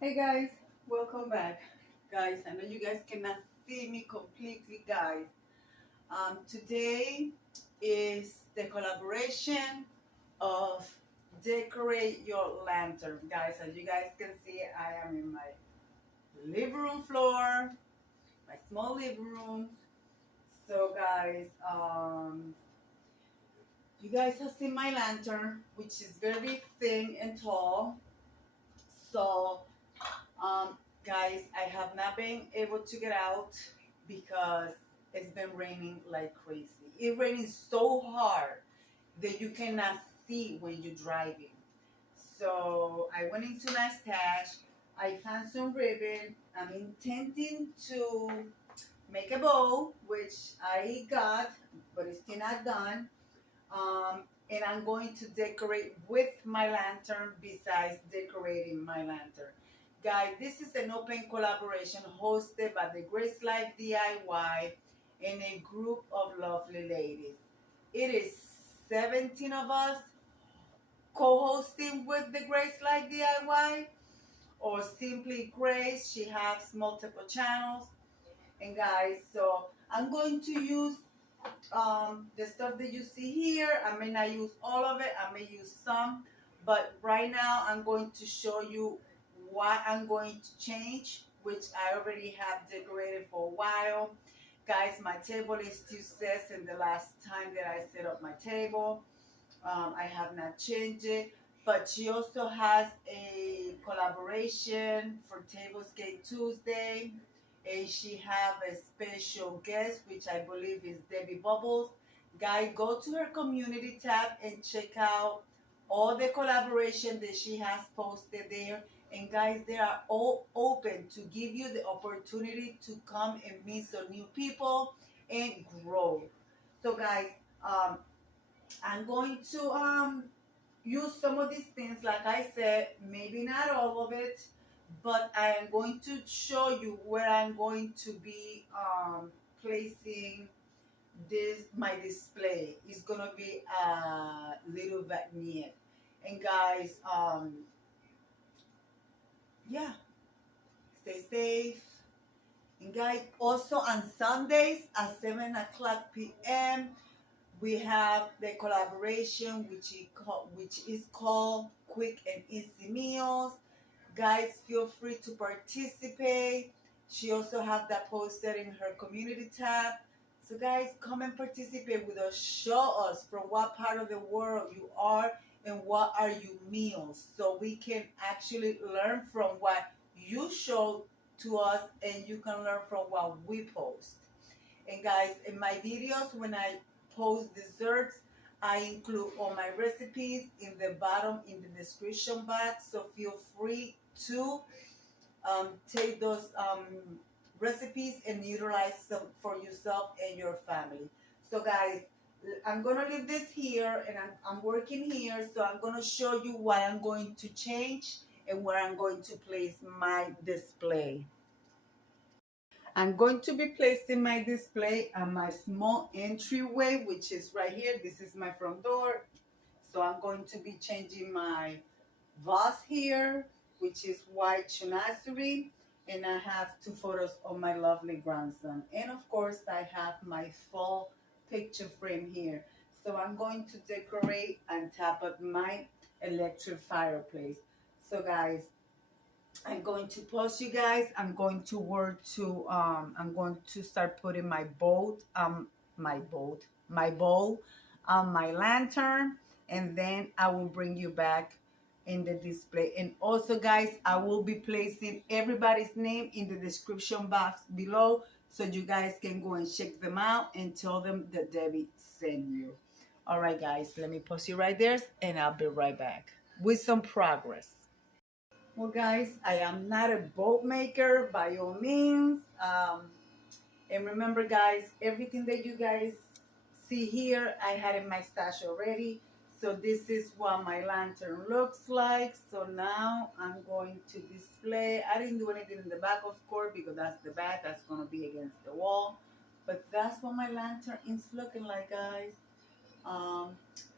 Hey guys, welcome back. Guys, I know you guys cannot see me completely, guys. Today is the collaboration of Decorate Your Lantern. Guys, as you guys can see, I am in my living room floor, my small living room. So guys, you guys have seen my lantern, which is very thin and tall. So guys, I have not been able to get out because it's been raining like crazy. It raining so hard that you cannot see when you're driving. So I went into my stash. I found some ribbon. I'm intending to make a bow, which I got, but it's still not done. And I'm going to decorate with my lantern besides decorating my lantern. Guys, this is an open collaboration hosted by the Grace Life DIY and a group of lovely ladies. It is 17 of us co-hosting with the Grace Life DIY or simply Grace. She has multiple channels. And guys, so I'm going to use the stuff that you see here. I may not use all of it, I may use some, but right now I'm going to show you what I'm going to change, which I already have decorated for a while. Guys, my table is still set in the last time that I set up my table. I have not changed it, but she also has a collaboration for Tablescape Tuesday, and she have a special guest, which I believe is Debbie Bubbles. Guys, go to her community tab and check out all the collaboration that she has posted there. And guys, they are all open to give you the opportunity to come and meet some new people and grow. So guys, um, I'm going to use some of these things, like I said, maybe not all of it, but I am going to show you where I'm going to be placing this my display. It's gonna be a little vignette. And guys, yeah, stay safe. And guys, also on Sundays at 7 o'clock p.m. we have the collaboration which is called Quick and Easy Meals. Guys, feel free to participate. She also have that posted in her community tab. So guys, come and participate with us. Show us from what part of the world you are and what are your meals, so we can actually learn from what you show to us and you can learn from what we post. And guys, in my videos, when I post desserts, I include all my recipes in the bottom in the description box. So feel free to take those recipes and utilize them for yourself and your family. So guys, I'm gonna leave this here and I'm working here. So I'm gonna show you what I'm going to change and where I'm going to place my display. I'm going to be placing my display on my small entryway, which is right here. This is my front door. So I'm going to be changing my vase here, which is white chinoiserie. And I have two photos of my lovely grandson. And of course, I have my fall picture frame here. So I'm going to decorate on top of my electric fireplace. So guys, I'm going to pause you guys. I'm going to start putting my bowl on my lantern, and then I will bring you back in the display. And also guys, I will be placing everybody's name in the description box below, so you guys can go and check them out and tell them that Debbie sent you. All right guys, let me pause you right there and I'll be right back with some progress. Well, guys, I am not a boat maker by all means. And remember, guys, everything that you guys see here, I had in my stash already. So this is what my lantern looks like. So now I'm going to display. I didn't do anything in the back, of course, because that's the back. That's going to be against the wall. But that's what my lantern is looking like, guys.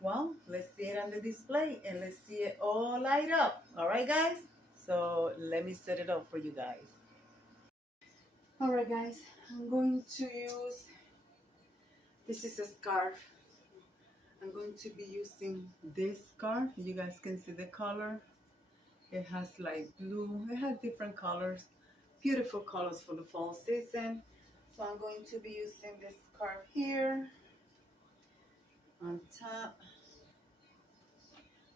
Well, let's see it on the display and let's see it all light up. All right, guys? So let me set it up for you guys. All right, guys, I'm going to use, this is a scarf. I'm going to be using this scarf. You guys can see the color. It has like blue. It has different colors. Beautiful colors for the fall season. So I'm going to be using this scarf here on top.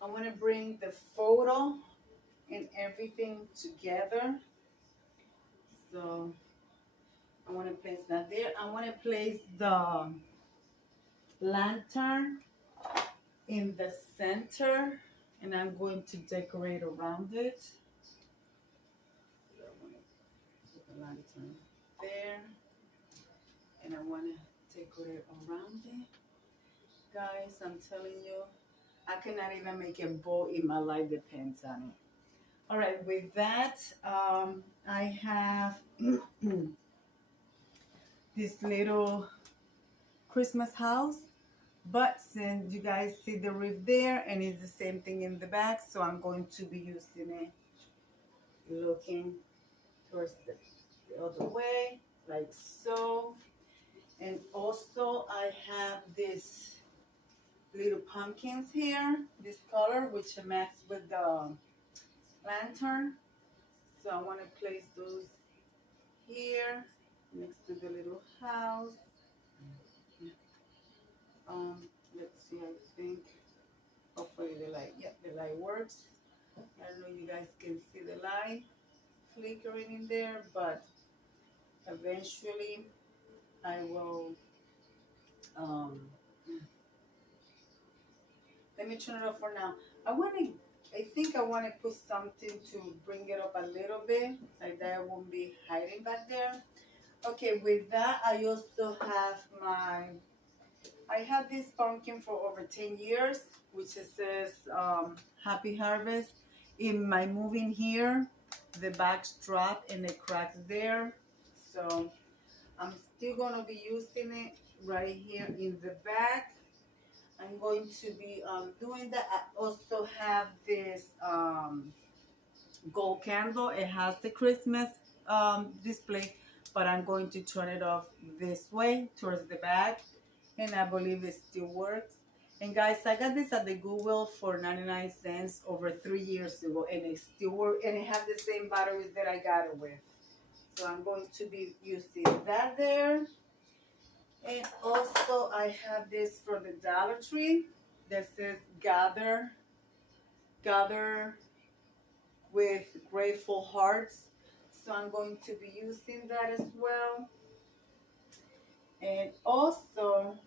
I want to bring the photo and everything together. So I want to place that there. I want to place the lantern in the center, and I'm going to decorate around it. So I want to put the lantern there, and I want to decorate around it. Guys, I'm telling you, I cannot even make a bow in my life, depends on it. All right, with that, I have this little Christmas house, but since you guys see the roof there and it's the same thing in the back, so I'm going to be using it looking towards the other way, like so. And also I have this little pumpkins here, this color, which matches with the lantern. So I want to place those here next to the little house. Let's see, I think hopefully the light, yeah, the light works. I don't know if you guys can see the light flickering in there, but eventually I will let me turn it off for now. I think I want to put something to bring it up a little bit, like that it won't be hiding back there. Okay, with that, I also have I had this pumpkin for over 10 years, which it says Happy Harvest. In my moving here, the back's dropped and it cracks there. So I'm still going to be using it right here in the back. I'm going to be doing that. I also have this gold candle. It has the Christmas display, but I'm going to turn it off this way towards the back, and I believe it still works. And guys, I got this at the Goodwill for 99 cents over 3 years ago, and it still works, and it has the same batteries that I got it with. So I'm going to be using that there. And also I have this from the Dollar Tree that says gather with grateful hearts. So I'm going to be using that as well. And also,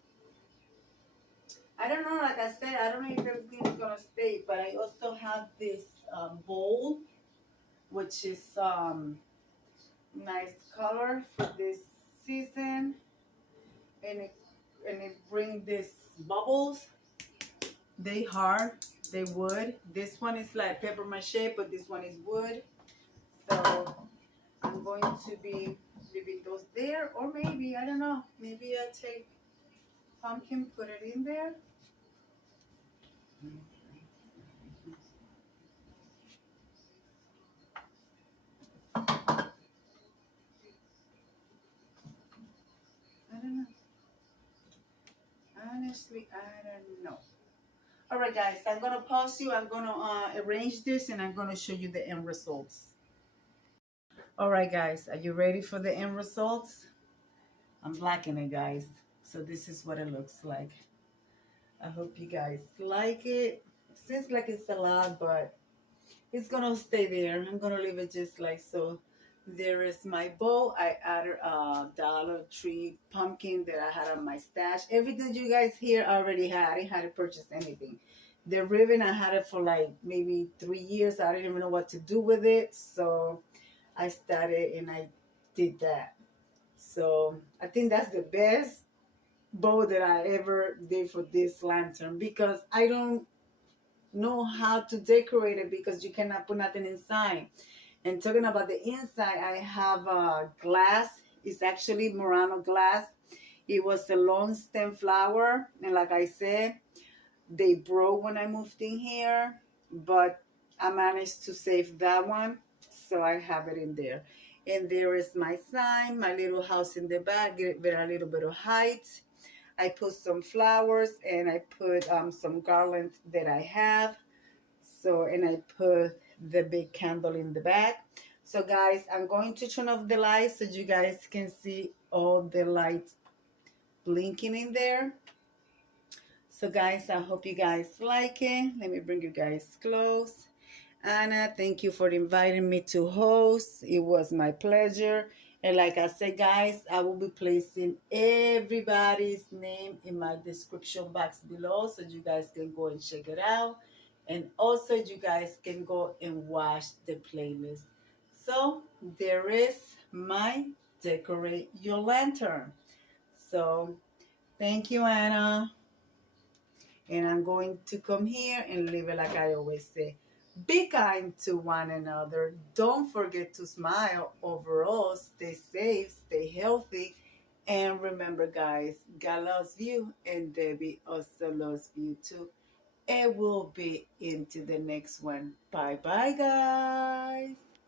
I don't know, like I said, I don't know if everything is going to stay, but I also have this bowl, which is nice color for this season. And it brings these bubbles. They hard, they wood. This one is like paper mache, but this one is wood. So I'm going to be leaving those there, or maybe, I don't know, maybe I take pumpkin, put it in there. I don't know. Honestly, I don't know. All right, guys, I'm going to pause you. I'm going to arrange this, and I'm going to show you the end results. All right, guys, are you ready for the end results? I'm blacking it, guys. So this is what it looks like. I hope you guys like it. Seems like it's a lot, but it's going to stay there. I'm going to leave it just like so. There is my bow. I added a Dollar Tree pumpkin that I had on my stash. Everything you guys here already had. I didn't have to purchase anything. The ribbon, I had it for like maybe 3 years. I didn't even know what to do with it. So I started and I did that. So I think that's the best bow that I ever did for this lantern, because I don't know how to decorate it because you cannot put nothing inside. And talking about the inside, I have a glass. It's actually Murano glass. It was a long stem flower, and like I said, they broke when I moved in here, but I managed to save that one, so I have it in there. And there is my sign, my little house in the back, give it a little bit of height. I put some flowers and I put some garland that I have. So, and I put the big candle in the back. So guys, I'm going to turn off the lights so you guys can see all the lights blinking in there. So guys, I hope you guys like it. Let me bring you guys close. Anna, thank you for inviting me to host. It was my pleasure. And like I said, guys, I will be placing everybody's name in my description box below so you guys can go and check it out. And also you guys can go and watch the playlist. So there is my Decorate Your Lantern. So thank you, Anna. And I'm going to come here and leave it like I always say. Be kind to one another. Don't forget to smile. Overall, stay safe, stay healthy. And remember, guys, God loves you and Debbie also loves you too. And we'll be into the next one. Bye-bye, guys.